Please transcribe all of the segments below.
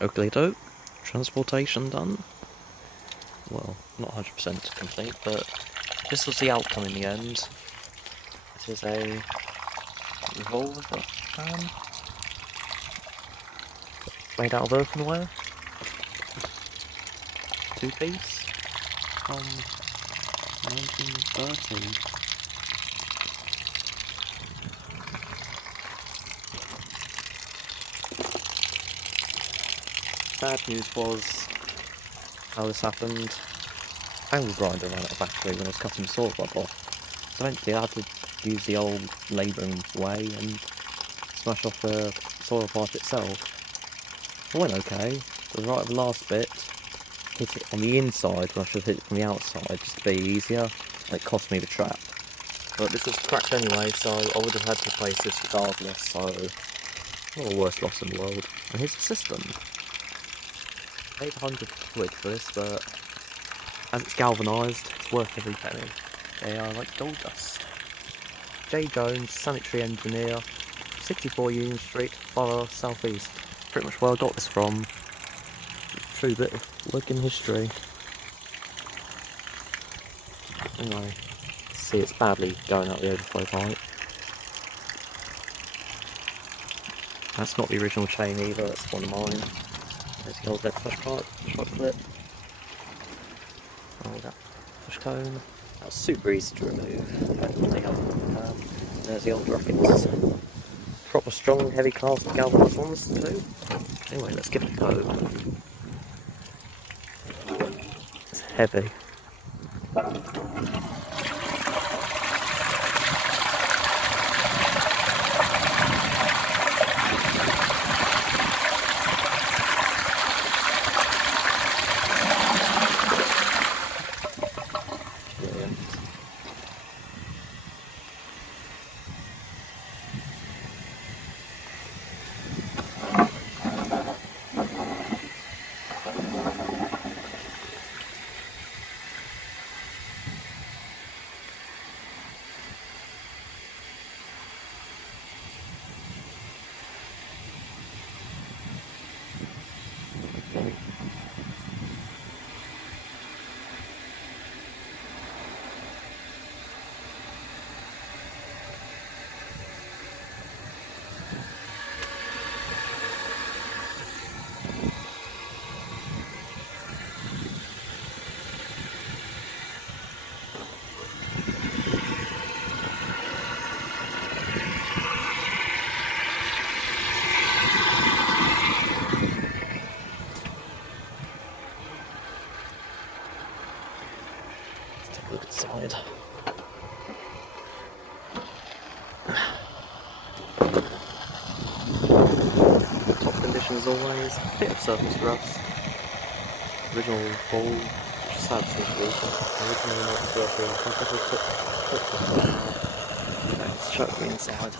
Oakley doke. Transportation done. Well, not 100% complete, but this was the outcome in the end. It is a revolver made out of earthenware. 2-piece from 1930. Bad news was how this happened. Angle grinder ran out of battery when I was cutting the saw rod off. So eventually I had to use the old labouring way and smash off the soil part itself. It went okay, but right at the last bit, hit it on the inside when I should have hit it from the outside just to be easier, and it cost me the trap. But this was cracked anyway, so I would have had to replace this regardless, so not the worst loss in the world. And here's the Cistern. Paid 100 quid for this, but as it's galvanised, it's worth every penny. They are like gold dust. J. Jones, sanitary engineer, 64 Union Street, Borough, South East. Pretty much where I got this from. True bit of working history. Anyway, see it's badly going out the overflow pipe. That's not the original chain either, that's one of mine. There's the old lead push pipe, clip. Oh, that push cone. That's super easy to remove. There's the old rockets. Proper strong, heavy cast galvanised ones too. Anyway, let's give it a go. It's heavy. Brilliant. Look inside. Top condition as always, bit of surface rust. Original ball, which is sad situation. Originally not surfing, I think I took let's check the inside.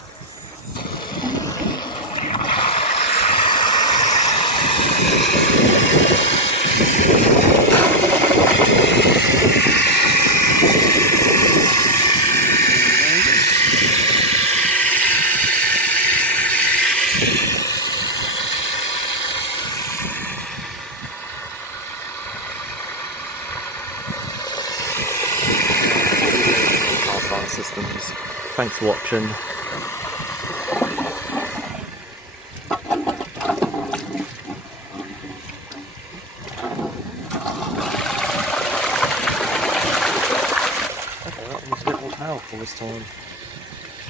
Systems. Thanks for watching. Okay, that one was a bit more powerful this time.